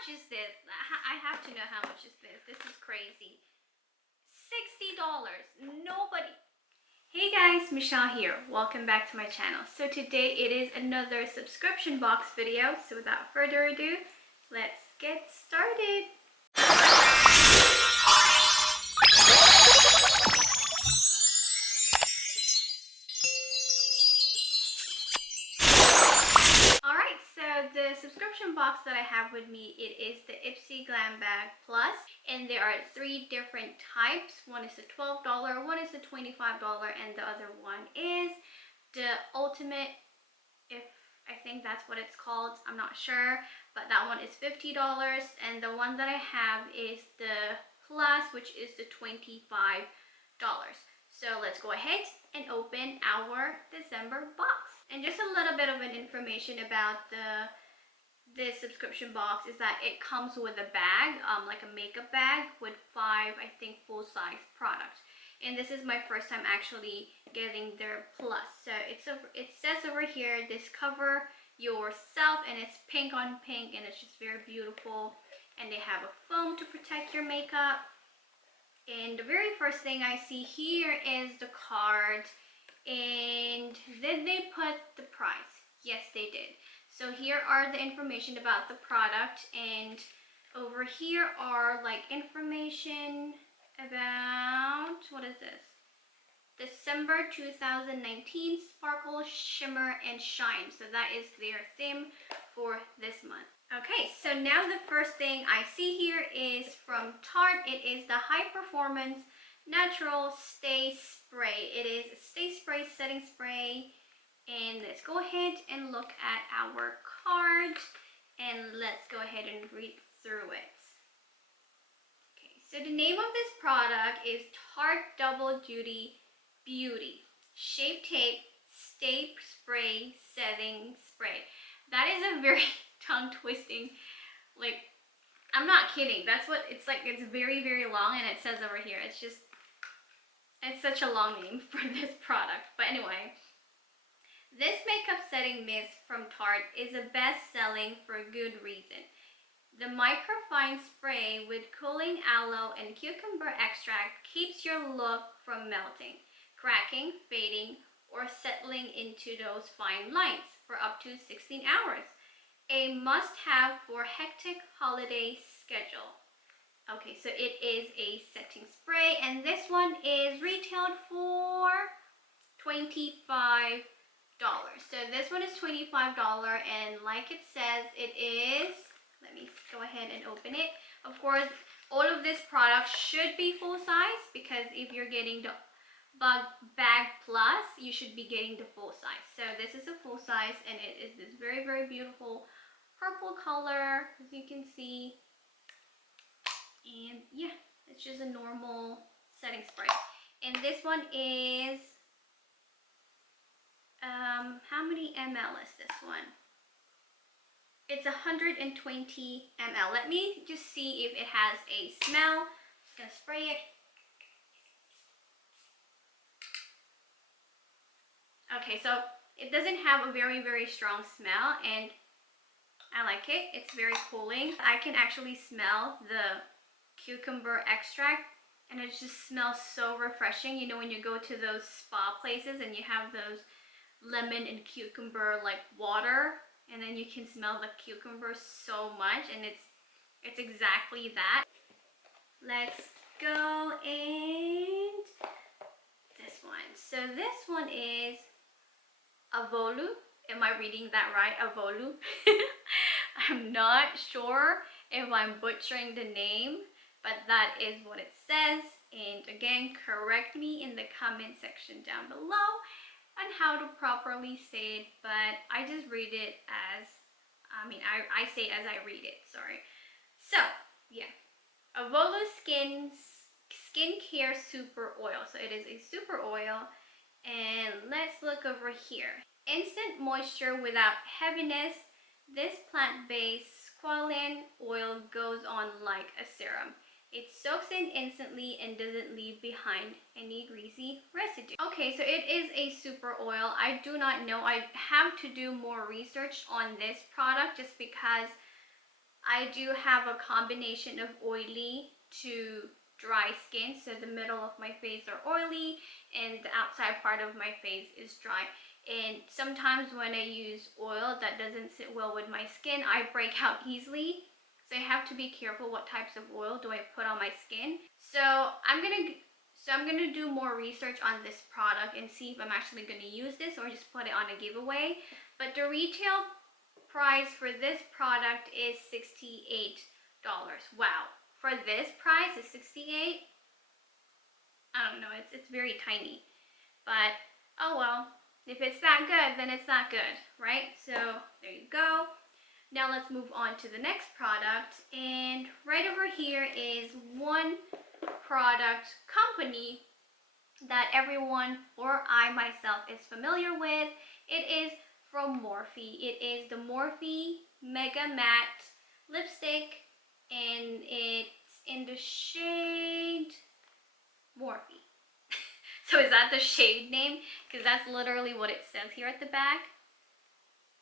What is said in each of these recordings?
much is this? I have to know how much is this. This is crazy. $60. Nobody. Hey guys, Michelle here. Welcome back to my channel. So today it is another subscription box video. So without further ado, let's get started. Alright, so the subscription box that I have with me, it is the Ipsy Glam Bag Plus, and there are 3 different types. One is the $12, one is the $25, and the other one is the Ultimate, if I think that's what it's called, I'm not sure, but that one is $50, and the one that I have is the Plus, which is the $25. So let's go ahead and open our December box. And just a little bit of an information about this subscription box is that it comes with a bag, like a makeup bag with 5, I think, full-size products. And this is my first time actually getting their Plus. So it says over here, discover yourself, and it's pink on pink, and it's just very beautiful. And they have a foam to protect your makeup. And the very first thing I see here is the card, and then they put the price. Yes, they did. So here are the information about the product, and over here are like information about, what is this? December 2019 Sparkle, Shimmer, and Shine. So that is their theme for this month. Okay, so now the first thing I see here is from Tarte. It is the High Performance Natural Stay Spray. It is a Stay Spray Setting Spray. And let's go ahead and look at our card. And let's go ahead and read through it. Okay, so the name of this product is Tarte Double Duty Beauty Shape Tape Stay Spray Setting Spray. That is a very tongue-twisting, like, I'm not kidding, that's what it's like. It's very, very long, and it says over here, it's such a long name for this product. But anyway, this makeup setting mist from Tarte is a best-selling for a good reason. The microfine spray with cooling aloe and cucumber extract keeps your look from melting, cracking, fading, or settling into those fine lines for up to 16 hours. A must-have for hectic holiday schedule. Okay, so it is a setting spray, and this one is retailed for $25. So this one is $25, and like it says, it is, let me go ahead and open it. Of course, all of this product should be full size, because if you're getting the Bag Plus, you should be getting the full size. So this is a full size, and it is this very, very beautiful purple color, as you can see. And yeah, it's just a normal setting spray. And this one is how many ml is this one? It's 120 ml. Let me just see if it has a smell. Just gonna spray it. Okay, so it doesn't have a very, very strong smell, and I like it. It's very cooling. I can actually smell the cucumber extract, and it just smells so refreshing. You know, when you go to those spa places and you have those lemon and cucumber like water, and then you can smell the cucumber so much, and it's exactly that. Let's go and this one. So this one is Avolu. Am I reading that right? Avolu. I'm not sure if I'm butchering the name, but that is what it says. And again, correct me in the comment section down below on how to properly say it, but I just read it as, I say it as I read it, sorry. So, yeah. Avolu Skincare Super Oil. So it is a super oil. And let's look over here. Instant moisture without heaviness. This plant-based squalane oil goes on like a serum. It soaks in instantly and doesn't leave behind any greasy residue. Okay, so it is a super oil. I do not know. I have to do more research on this product just because I do have a combination of oily to dry skin. So the middle of my face are oily and the outside part of my face is dry. And sometimes when I use oil that doesn't sit well with my skin, I break out easily. So I have to be careful what types of oil do I put on my skin. So I'm gonna do more research on this product and see if I'm actually gonna use this or just put it on a giveaway. But the retail price for this product is $68. Wow. For this price is $68. I don't know, it's very tiny. But oh well. If it's that good, then it's that good, right? So there you go. Now let's move on to the next product. And right over here is one product company that everyone or I myself is familiar with. It is from Morphe. It is the Morphe Mega Matte Lipstick, and it's in the shade Morphe. So is that the shade name? Because that's literally what it says here at the back.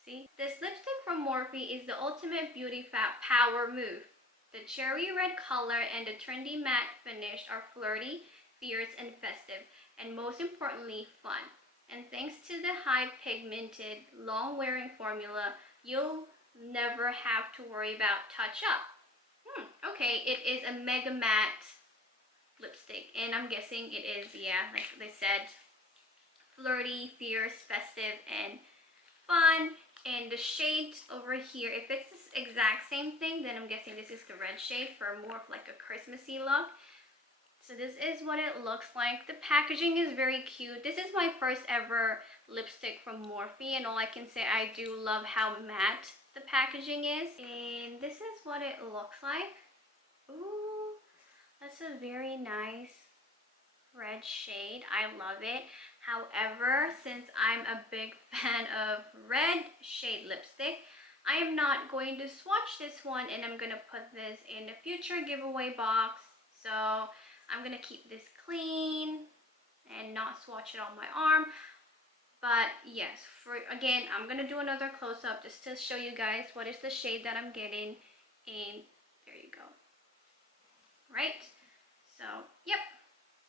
See? This lipstick from Morphe is the ultimate beauty fat power move. The cherry red color and the trendy matte finish are flirty, fierce, and festive, and most importantly, fun. And thanks to the high pigmented, long-wearing formula, you'll never have to worry about touch up. Okay, it is a mega matte lipstick, and I'm guessing it is, yeah, like they said, flirty, fierce, festive, and fun. And the shade over here, if it's the exact same thing, then I'm guessing this is the red shade for more of like a Christmassy look. So this is what it looks like. The packaging is very cute. This is my first ever lipstick from Morphe, and all I can say, I do love how matte the packaging is. And this is what it looks like. Ooh, that's a very nice red shade. I love it. However, since I'm a big fan of red shade lipstick, I am not going to swatch this one, and I'm going to put this in a future giveaway box. So I'm going to keep this clean and not swatch it on my arm. But yes, again, I'm going to do another close-up just to show you guys what is the shade that I'm getting. And there you go. Right? So, yep.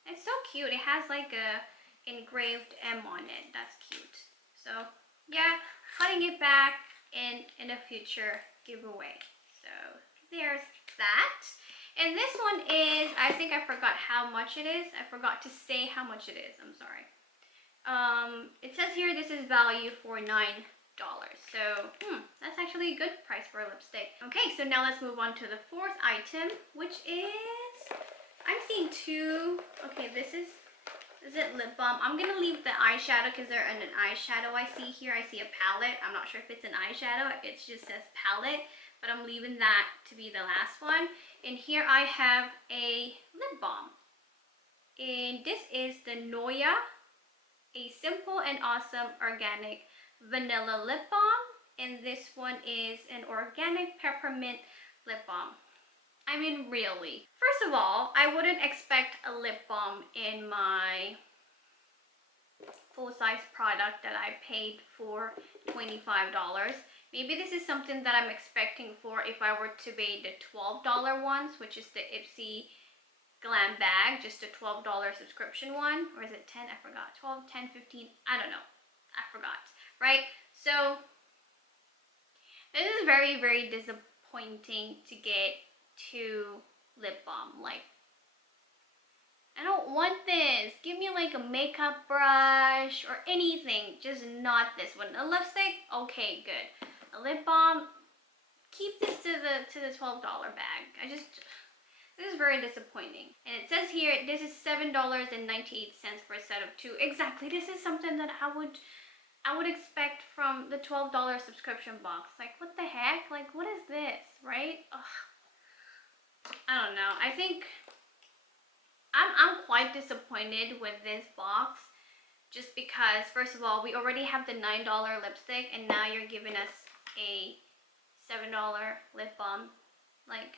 It's so cute. It has like a engraved M on it. That's cute. So yeah, putting it back in a future giveaway. So there's that. And this one is, I think I forgot how much it is. I forgot to say how much it is. I'm sorry. It says here this is value for $9. So that's actually a good price for a lipstick. Okay, so now let's move on to the fourth item, which is, I'm seeing two. Okay, this is it lip balm? I'm gonna leave the eyeshadow because they're in an eyeshadow. I see here, I see a palette. I'm not sure if it's an eyeshadow. It just says palette, but I'm leaving that to be the last one. And here I have a lip balm, and this is the Noya, a simple and awesome organic vanilla lip balm. And this one is an organic peppermint lip balm. I mean, really. First of all, I wouldn't expect a lip balm in my full-size product that I paid for $25. Maybe this is something that I'm expecting for if I were to pay the $12 ones, which is the Ipsy Glam bag, just a $12 subscription one. Or is it 10? I forgot. 12, 10, 15, I don't know. I forgot, right? So this is very, very disappointing to get two lip balm. Like, I don't want this. Give me like a makeup brush or anything, just not this one. A lipstick, okay, good. A lip balm, keep this to the $12 bag. This is very disappointing. And it says here this is $7.98 for a set of two. Exactly, this is something that I would expect from the $12 subscription box. Like, what the heck? Like, what is this, right? Ugh. I don't know. I think I'm quite disappointed with this box, just because, first of all, we already have the $9 lipstick, and now you're giving us a $7 lip balm. Like,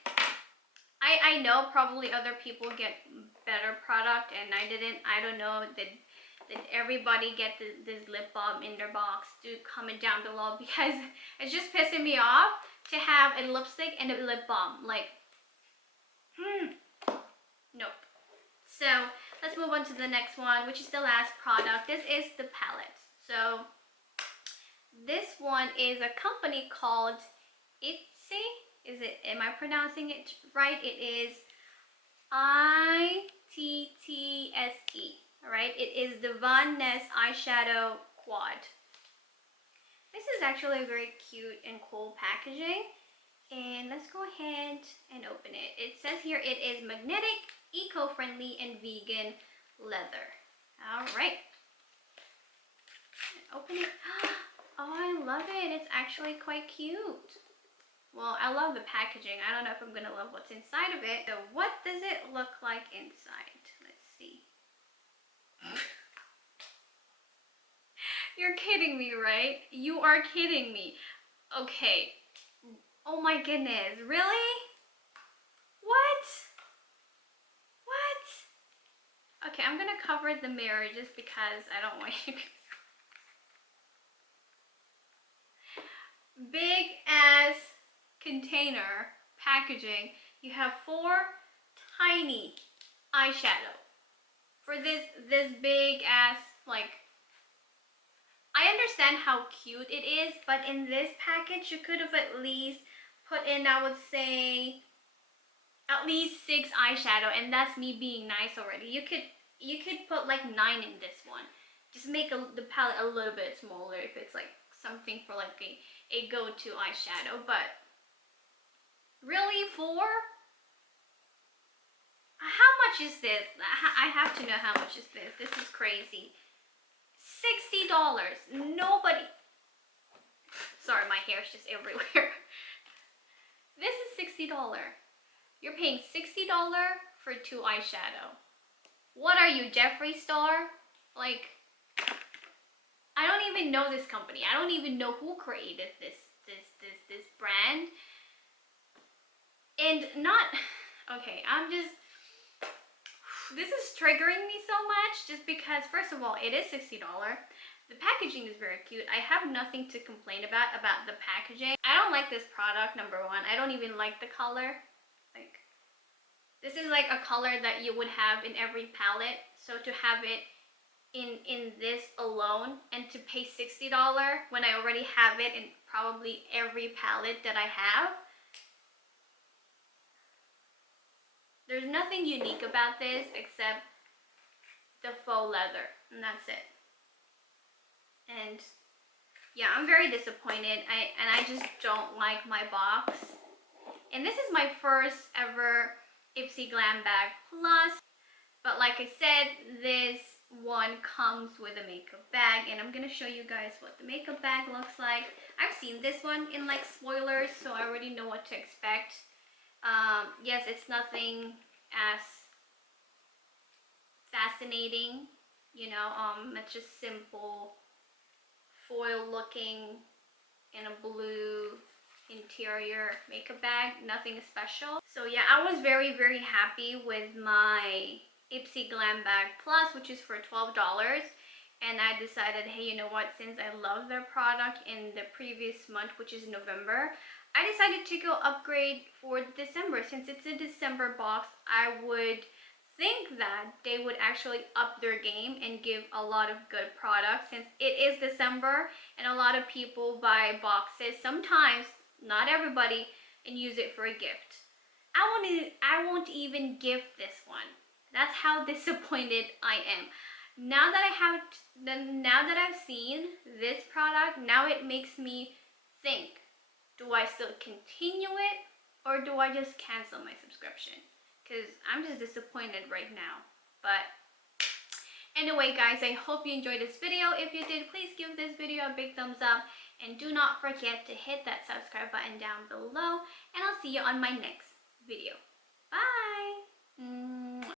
I know probably other people get better product, and I didn't. I don't know, did everybody get this lip balm in their box? Do comment down below, because it's just pissing me off to have a lipstick and a lip balm. Like, nope. So let's move on to the next one, which is the last product. This is the palette. So this one is a company called Ipsy. Am I pronouncing it right? It is ITTSE. Alright, it is the Ness Eyeshadow Quad. This is actually a very cute and cool packaging. And let's go ahead and open it. It says here it is magnetic, eco-friendly, and vegan leather. Alright. Open it. Oh, I love it. It's actually quite cute. Well, I love the packaging. I don't know if I'm going to love what's inside of it. So what does it look like inside? Let's see. You're kidding me, right? You are kidding me. Okay. Oh my goodness. Really? What? What? Okay, I'm going to cover the mirror just because I don't want you to... Big ass container packaging. You have 4 tiny eyeshadow for this big ass, like, I understand how cute it is, but in this package you could have at least put in, I would say, at least 6 eyeshadow, and that's me being nice already. You could put like 9 in this one. Just make the palette a little bit smaller if it's like something for like a go-to eyeshadow, but really 4? How much is this? I have to know how much is this. This is crazy. $60. Nobody... Sorry, my hair is just everywhere. This is $60. You're paying $60 for 2 eyeshadow. What are you, Jeffree Star? Like, I don't even know this company. I don't even know who created this brand. And not... Okay, I'm just... This is triggering me so much just because, first of all, it is $60. The packaging is very cute. I have nothing to complain about the packaging. I don't like this product, number one. I don't even like the color. Like, this is like a color that you would have in every palette. So to have it in this alone and to pay $60 when I already have it in probably every palette that I have. There's nothing unique about this except the faux leather, and that's it. And yeah, I'm very disappointed. I just don't like my box. And this is my first ever Ipsy Glam Bag Plus. But like I said, this one comes with a makeup bag, and I'm gonna show you guys what the makeup bag looks like. I've seen this one in like spoilers, so I already know what to expect. Yes, it's nothing as fascinating, you know, it's just simple foil looking in a blue interior makeup bag, nothing special. So yeah, I was very, very happy with my Ipsy Glam Bag Plus, which is for $12. And I decided, hey, you know what, since I love their product in the previous month, which is November, I decided to go upgrade for December. Since it's a December box, I would think that they would actually up their game and give a lot of good products, since it is December and a lot of people buy boxes, sometimes, not everybody, and use it for a gift. I won't even gift this one. That's how disappointed I am. Now that I've seen this product, now it makes me think, do I still continue it or do I just cancel my subscription? Because I'm just disappointed right now. But anyway, guys, I hope you enjoyed this video. If you did, please give this video a big thumbs up. And do not forget to hit that subscribe button down below. And I'll see you on my next video. Bye!